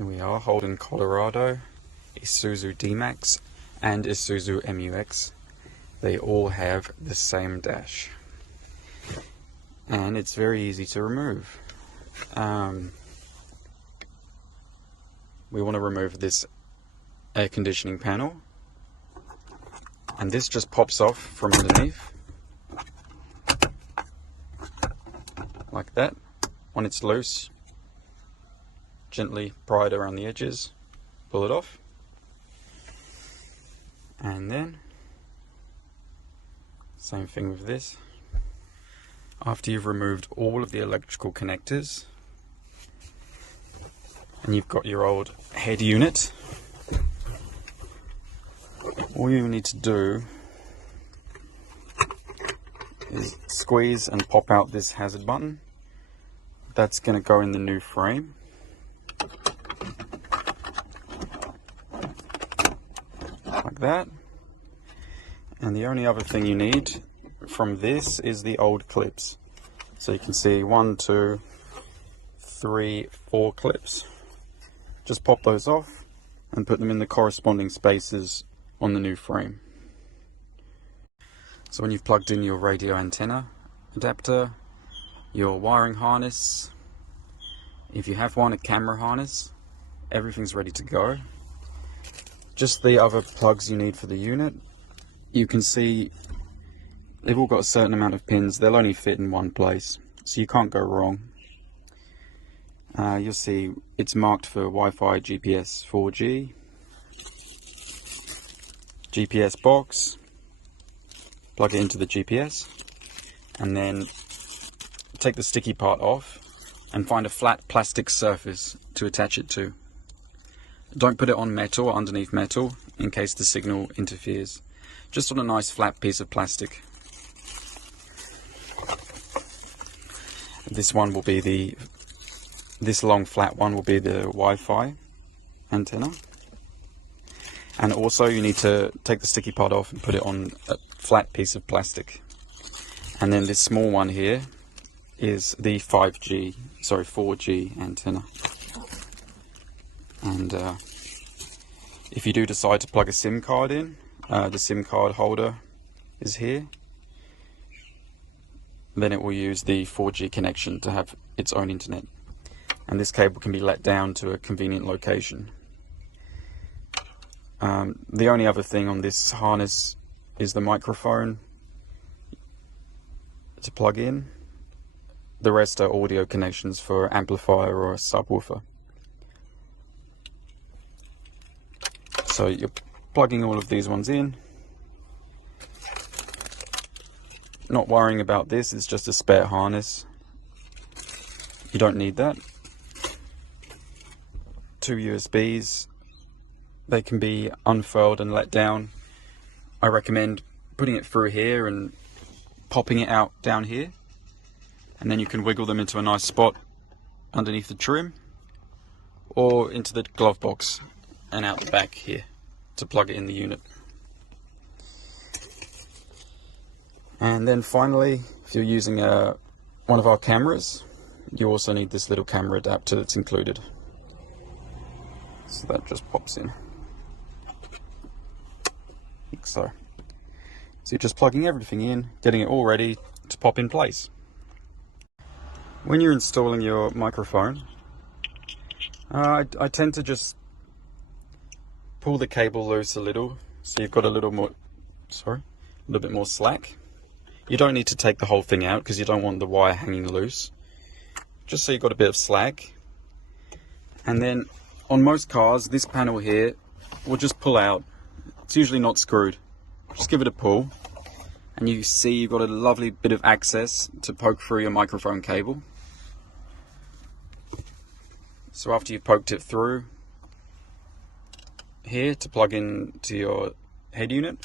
Here we are, Holden, Colorado, ISUZU D-MAX and ISUZU MUX. They all have the same dash. And it's very easy to remove. We want to remove this air conditioning panel. And this just pops off from underneath. Like that. When it's loose, gently pry it around the edges, pull it off, and then same thing with this. After you've removed all of the electrical connectors and you've got your old head unit, all you need to do is squeeze and pop out this hazard button. That's going to go in the new frame. Like that. And the only other thing you need from this is the old clips. So you can see 1, 2, 3, 4 clips. Just pop those off and put them in the corresponding spaces on the new frame. So when you've plugged in your radio antenna adapter, your wiring harness, if you have one, a camera harness, everything's ready to go. Just the other plugs you need for the unit. You can see they've all got a certain amount of pins. They'll only fit in one place, so you can't go wrong. You'll see it's marked for Wi-Fi, GPS, 4G, GPS box. Plug it into the GPS, and then take the sticky part off and find a flat plastic surface to attach it to. Don't put it on metal or underneath metal in case the signal interferes. Just on a nice flat piece of plastic. This one will be this long flat one will be the Wi-Fi antenna. And also you need to take the sticky part off and put it on a flat piece of plastic. And then this small one here is the 4G antenna. And if you do decide to plug a SIM card in, the SIM card holder is here. Then it will use the 4G connection to have its own internet. And this cable can be let down to a convenient location. The only other thing on this harness is the microphone to plug in. The rest are audio connections for amplifier or a subwoofer. So you're plugging all of these ones in. Not worrying about this, it's just a spare harness. You don't need that. 2 USBs. They can be unfurled and let down. I recommend putting it through here and popping it out down here. And then you can wiggle them into a nice spot underneath the trim, or into the glove box and out the back here to plug it in the unit. And then finally, if you're using one of our cameras, you also need this little camera adapter that's included. So that just pops in. Like so. So you're just plugging everything in, getting it all ready to pop in place. When you're installing your microphone, I tend to just pull the cable loose a little, so you've got a little bit more slack. You don't need to take the whole thing out because you don't want the wire hanging loose. Just so you've got a bit of slack. And then on most cars, this panel here will just pull out. It's usually not screwed. Just give it a pull, and you see you've got a lovely bit of access to poke through your microphone cable. So after you've poked it through here to plug in to your head unit,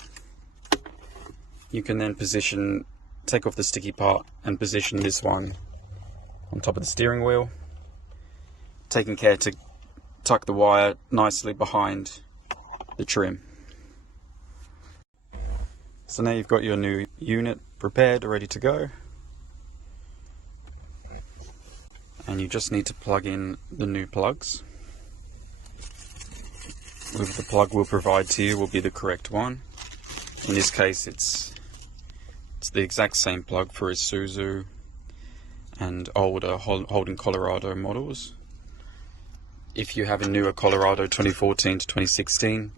you can then take off the sticky part and position this one on top of the steering wheel, taking care to tuck the wire nicely behind the trim. So now you've got your new unit prepared, ready to go. And you just need to plug in the new plugs. with the plug we'll provide to you will be the correct one. In this case it's the exact same plug for ISUZU and older Holden Colorado models. If you have a newer Colorado 2014 to 2016,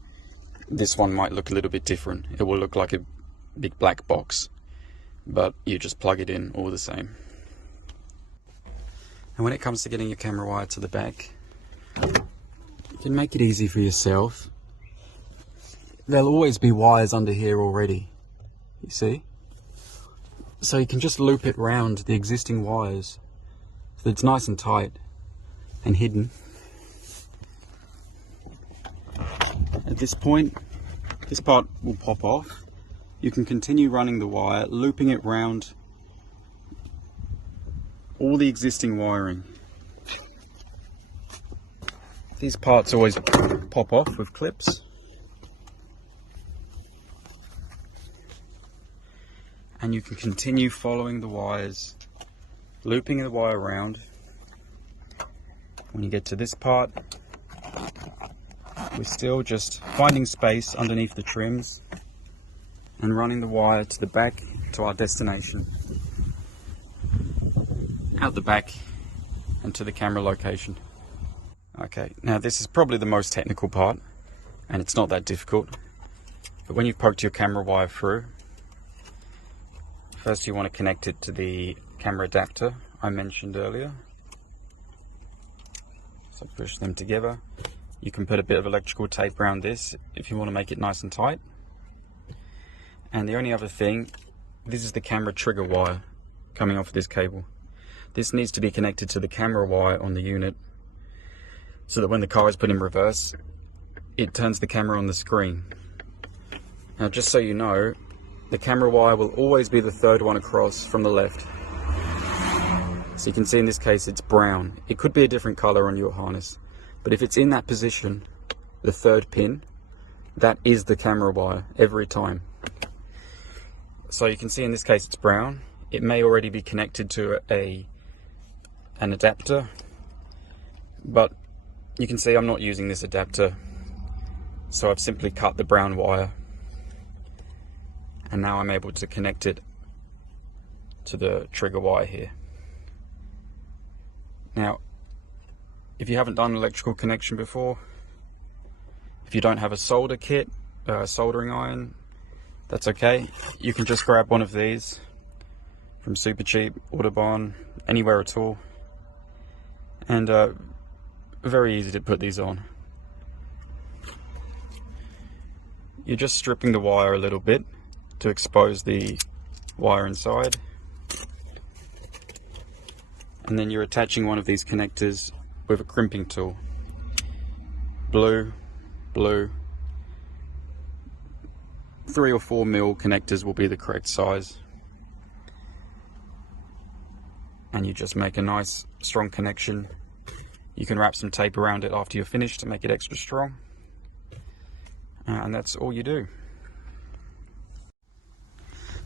this one might look a little bit different. It will look like a big black box, but you just plug it in all the same. And when it comes to getting your camera wire to the back, you can make it easy for yourself. There'll always be wires under here already, you see? So you can just loop it round the existing wires so it's nice and tight and hidden. At this point, this part will pop off. You can continue running the wire, looping it round all the existing wiring. These parts always pop off with clips. And you can continue following the wires, looping the wire around. When you get to this part, we're still just finding space underneath the trims and running the wire to the back to our destination. Out the back and to the camera location. Okay, now this is probably the most technical part, and it's not that difficult. But when you've poked your camera wire through, first you want to connect it to the camera adapter I mentioned earlier. So push them together. You can put a bit of electrical tape around this if you want to make it nice and tight. And the only other thing, this is the camera trigger wire coming off this cable. This needs to be connected to the camera wire on the unit so that when the car is put in reverse, it turns the camera on the screen. Now just so you know, the camera wire will always be the third one across from the left. So you can see in this case it's brown. It could be a different color on your harness, but if it's in that position, the third pin, that is the camera wire every time. So you can see in this case it's brown. It may already be connected to an adapter, but you can see I'm not using this adapter, so I've simply cut the brown wire, and now I'm able to connect it to the trigger wire here. Now, if you haven't done an electrical connection before, if you don't have a solder kit, soldering iron, that's okay. You can just grab one of these from Supercheap, Autobahn, anywhere at all, and very easy to put these on. You're just stripping the wire a little bit to expose the wire inside, and then you're attaching one of these connectors with a crimping tool. Blue, 3 or 4 mil connectors will be the correct size, and you just make a nice strong connection. You can wrap some tape around it after you're finished to make it extra strong, and that's all you do.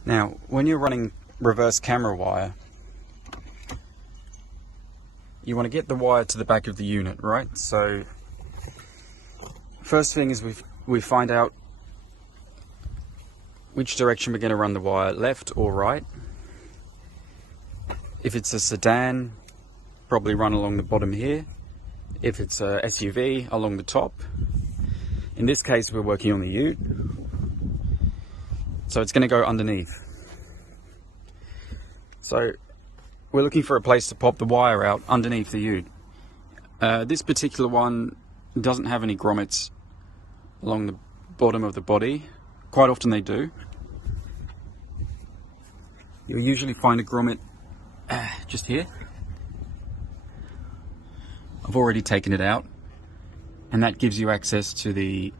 Now when you're running reverse camera wire, you want to get the wire to the back of the unit, right? So first thing is we find out which direction we're going to run the wire, left or right. If it's a sedan, probably run along the bottom here. If it's a SUV, along the top. In this case we're working on the ute, so it's going to go underneath. So we're looking for a place to pop the wire out underneath the ute. This particular one doesn't have any grommets along the bottom of the body. Quite often they do. You'll usually find a grommet just here. I've already taken it out, and that gives you access to the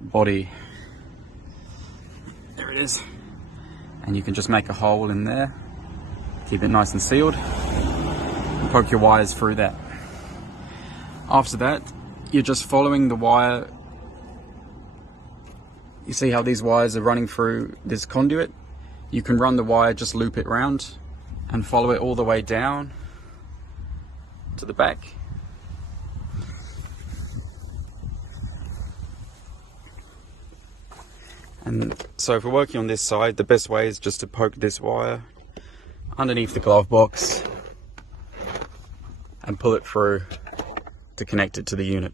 body. There it is. And you can just make a hole in there, keep it nice and sealed, and poke your wires through that. After that, you're just following the wire. You see how these wires are running through this conduit? You can run the wire, just loop it round and follow it all the way down to the back. And so if we're working on this side, the best way is just to poke this wire underneath the glove box and pull it through to connect it to the unit.